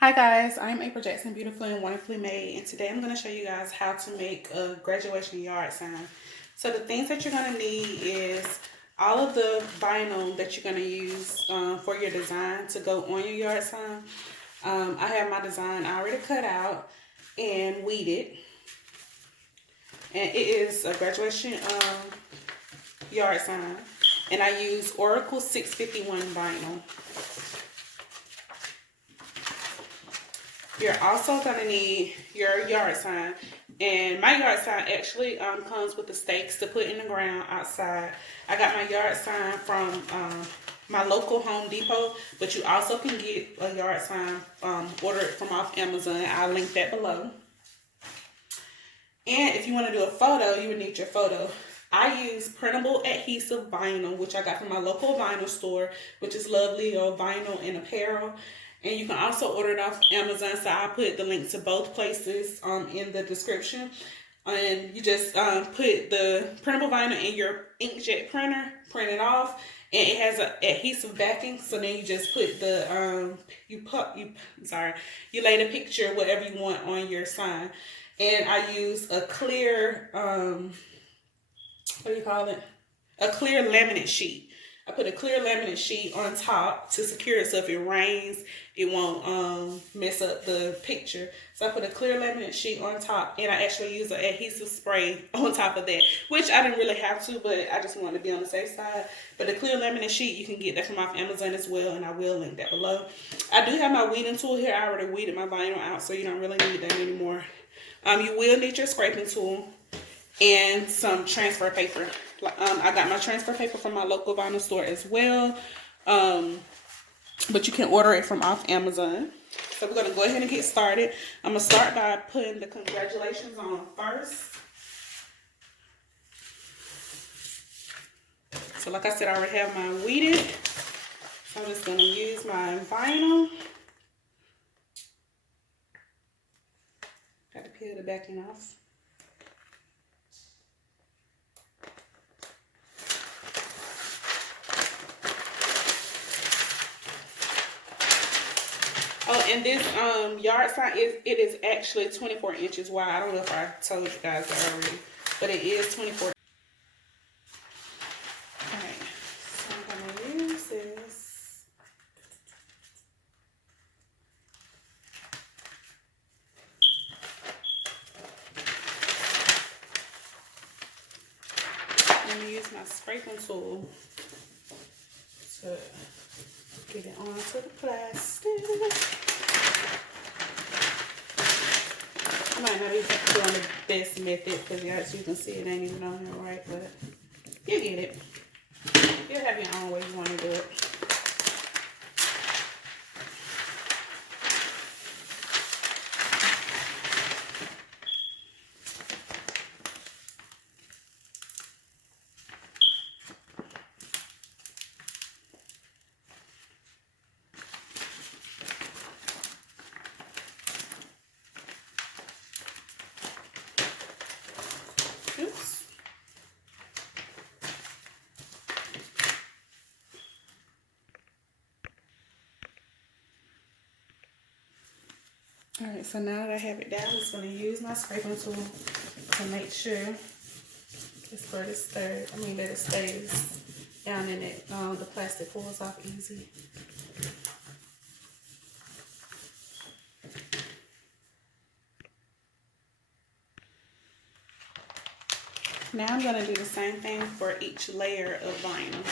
Hi guys, I'm April Jackson, beautifully and wonderfully made, and today I'm going to show you guys how to make a graduation yard sign. So the things that you're going to need is all of the vinyl that you're going to use for your design to go on your yard sign. I have my design already cut out and weeded, and it is a graduation yard sign, and I use Oracle 651 vinyl. You're also going to need your yard sign. And my yard sign actually comes with the stakes to put in the ground outside. I got my yard sign from my local Home Depot, but you also can get a yard sign ordered from off Amazon. I'll link that below. And if you want to do a photo, you would need your photo. I use printable adhesive vinyl, which I got from my local vinyl store, which is Lovely or Vinyl and Apparel. And you can also order it off Amazon, so I'll put the link to both places in the description. And you just put the printable vinyl in your inkjet printer, print it off, and it has an adhesive backing. So then you just put the you lay the picture whatever you want on your sign. And I use a clear what do you call it? A clear laminate sheet. I put a clear laminate sheet on top to secure it, so if it rains, it won't mess up the picture. So I put a clear laminate sheet on top, and I actually use an adhesive spray on top of that, which I didn't really have to, but I just wanted to be on the safe side. But the clear laminate sheet, you can get that from off Amazon as well, and I will link that below. I do have my weeding tool here. I already weeded my vinyl out, so you don't really need that anymore. You will need your scraping tool and some transfer paper. I got my transfer paper from my local vinyl store as well, but you can order it from off Amazon. So we're going to go ahead and get started. I'm going to start by putting the congratulations on first. So like I said, I already have mine weeded, so I'm just going to use my vinyl. Got to peel the backing off. Oh, and this yard sign is actually 24 inches wide. I don't know if I told you guys that already, but it is 24. Alright, so I'm gonna use this. I'm gonna use my scraping tool to get it onto the plastic. I might not even be doing the best method because as you can see it ain't even on here right, but you get it. You'll have your own way you want to do it. Oops. Alright, so now that I have it down, I'm just going to use my scraping tool to make sure it's where that it stays down in it. The plastic pulls off easy. Now I'm going to do the same thing for each layer of vinyl.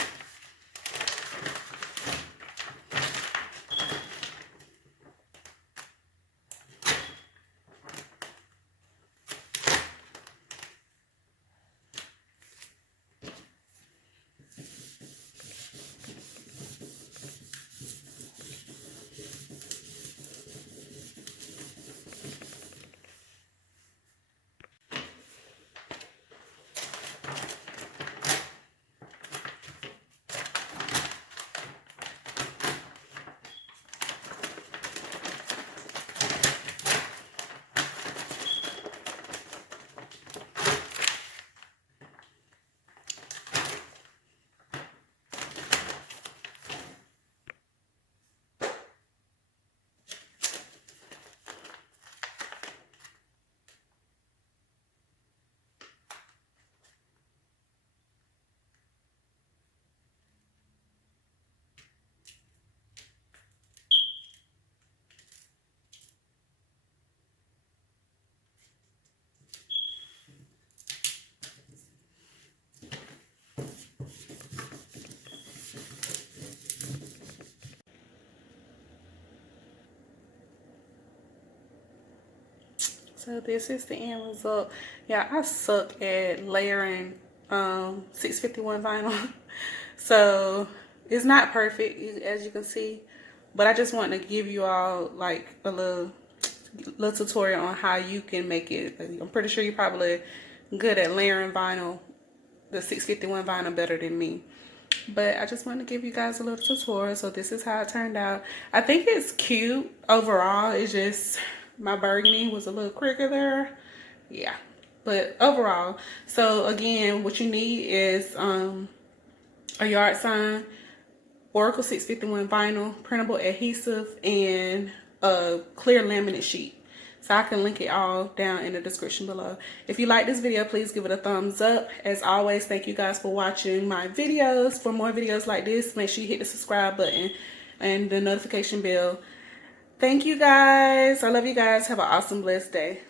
So this is the end result. Yeah, I suck at layering 651 vinyl. So it's not perfect, as you can see, but I just want to give you all like a little tutorial on how you can make it. I'm pretty sure you're probably good at layering vinyl, the 651 vinyl, better than me. But I just wanted to give you guys a little tutorial. So this is how it turned out. I think it's cute overall. It's just my burgundy was a little quicker there. Yeah, but overall. So again, what you need is a yard sign, Oracle 651 vinyl, printable adhesive, and a clear laminate sheet. So I can link it all down in the description below. If you like this video, please give it a thumbs up. As always, thank you guys for watching my videos. For more videos like this, make sure you hit the subscribe button and the notification bell. Thank you guys. I love you guys. Have an awesome, blessed day.